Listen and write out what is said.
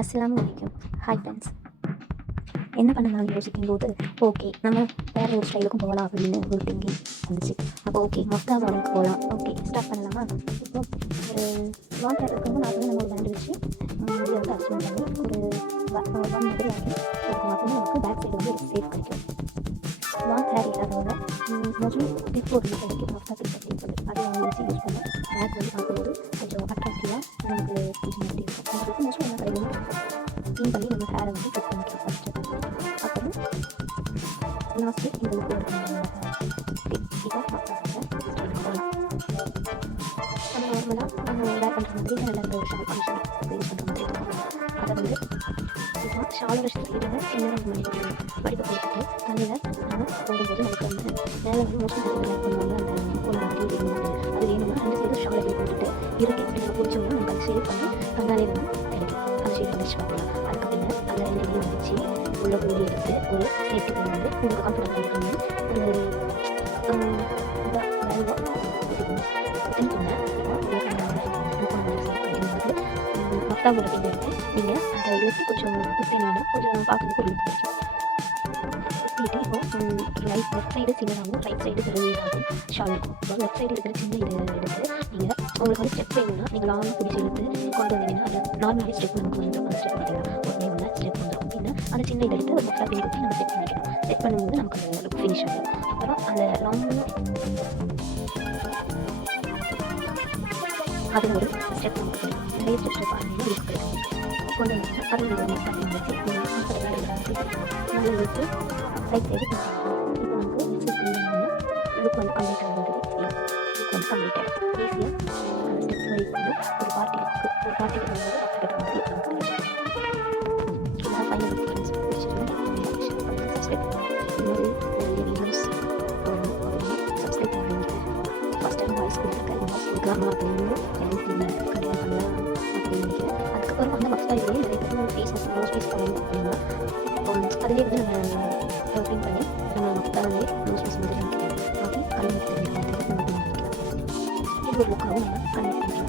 அஸ்ஸலாமு அலைக்கும். Hi friends. என்ன பண்ணலாம்னு யோசிக்கும்போது ஓகே நம்ம வேறு ஒரு ஸ்டைலுக்கும் போகலாம் அப்படின்னு ஒரு திங்கிங் வந்துச்சு. அப்போ ஓகே மொத்தா மாடலுக்கு போகலாம். ஓகே ஸ்டார்ட் பண்ணலாமா? இப்போ ஒரு லாங் ஹேர் இருக்கும்போது நான் நம்ம ஒரு பேண்ட் வச்சு முடியை வந்து அட்ஜஸ்ட் பண்ணி ஒரு ஒன் மாதிரி ஆகி இருக்கும். அப்போ நமக்கு பேக் சைடு வந்து ஒரு சேஃப் கிடைக்கும். லாங் ஹேர் இல்லாதவங்க மோஸ்ட்லி கிளிப் ஒரு யூஸ் கிடைக்கும். மொத்தா கிளிப் அப்படின்னு சொல்லி அதை அவங்க வச்சு யூஸ் பண்ணி பேக் வந்து பார்க்கும்போது கொஞ்சம் அட்ராக்டிவாக நமக்கு கொஞ்சம் எப்படி இருக்கும். உங்களுக்கு மோஸ்ட்லி என்ன கிடைக்கும் க்ளீன் பண்ணி நம்ம ஹேரை வந்து கட் பண்ணிக்கலாம் ஃபஸ்ட்டு. அப்புறம் லாஸ்ட்டு இந்த லுக்கு இருக்கும். இப்போ நம்ம நார்மலாக நம்ம வேர் பண்ணுற மாதிரி நல்ல ஒரு ஷால் ஃபங்க்ஷன் யூஸ் பண்ணுற மாதிரி இருக்கும். அதை வந்து இப்போ ஷாலோட சைடில் சின்ன படிப்பு கொடுத்துட்டு தலையில் நம்ம போடும்போது நமக்கு வந்து மேலே வந்து மோஸ்ட்லி பண்ணுவாங்க. அந்த பொண்ணு மாதிரி அது வேணும்னா ரெண்டு சைடு ஷாலை போட்டுட்டு இறக்கி நம்ம பிடிச்சோம்னா நமக்கு அந்த ஷேப் பண்ணி கண்ணாலே வந்து கிடைக்கும். அந்த ஷேப் வச்சு பார்க்கலாம். அதுக்கு பின்னர் அந்த ரெண்டு வச்சு உள்ள மூடி எடுத்து ஒரு சேஃப்டி பண்ணி வந்து உங்களுக்கு கம்ஃபர்டபுள் பண்ணி மொத்தம் ஒரு பின் எடுத்து நீங்கள் அதை இழுத்து கொஞ்சம் குத்தினீங்கன்னா கொஞ்சம் பார்க்கறதுக்கு ஒரு பிடிக்கும். குத்திட்டு இப்போ லெஃப்ட் சைடு சின்னதாகவும் ரைட் சைடு பெருமையாகவும் ஷால் இருக்கும். இப்போ லெஃப்ட் சைடு இருக்கிற சின்ன இதை எடுத்து நீங்கள் உங்களுக்கு வந்து ஸ்டெப் வேணும்னா நீங்கள் லாங் பிடிச்சி எடுத்து கொண்டு வந்தீங்கன்னா அது நார்மலாக ஸ்டெப் நமக்கு வந்துடும். அந்த ஸ்டெப் பண்ணிக்கலாம் உடனே வந்து ஸ்டெப் வந்துடும். அப்படின்னா அந்த சின்ன இதை எடுத்து ஒரு மொத்தம் பின் குத்தி நம்ம செட் பண்ணிக்கலாம். செட் பண்ணும்போது நமக்கு அந்த லுக் ஃபினிஷ் ஆகும். அப்புறம் அந்த லாங் அதில் ஒரு ஸ்டெப் நமக்கு நிறைய ஸ்டெப் ஆகினா லுக் கிடைக்கும். கொண்டு வந்து அதில் ஒரு மொத்தம் பின் வச்சு நல்ல வச்சு ரைட் சைடு இப்போ நமக்கு லுக் வந்து கம்ப்ளீட் ஆகுது. லுக் வந்து கம்ப்ளீட் ஆகிடும். ஈஸியாக அந்த ஸ்டெப் வரைக்கும் வந்து ஒரு பார்ட்டிக்கு வந்து அப்டேட் வந்து லுக் நமக்கு கிடைச்சிடும். இதுதான் ஃபைனல் டிஃப்ரென்ஸ். சப்ஸ்கிரைப் இன்னொரு நிறைய வீடியோஸ் போடணும் அப்படின்னு சப்ஸ்கிரைப் பண்ணுவீங்க. ஃபஸ்ட் டைம் வாய்ஸ் கொடுத்துருக்கேன். வாய்ஸ் கொடுக்காம அப்படின்னு எனக்கு கண்டிப்பாக பண்ணலாம் அப்படின்னு நினைக்கிறேன். அதுக்கப்புறம் அந்த மக்ஸ்டாயிலே நிறைய பேர் ஃபேஸ் பீஸ் பண்ணணும் அப்படின்னா அதிலே வந்து நம்ம ப்ரிண்ட் பண்ணி நம்ம மக்ஸ்டாலே ப்ளவுஸ் பீஸ் மாதிரி மாற்றி கல்வி நம்ம பண்ணிக்கலாம். இது ஒரு லுக்காகவும் நம்ம கன்வெர்ட் பண்ணிக்கலாம்.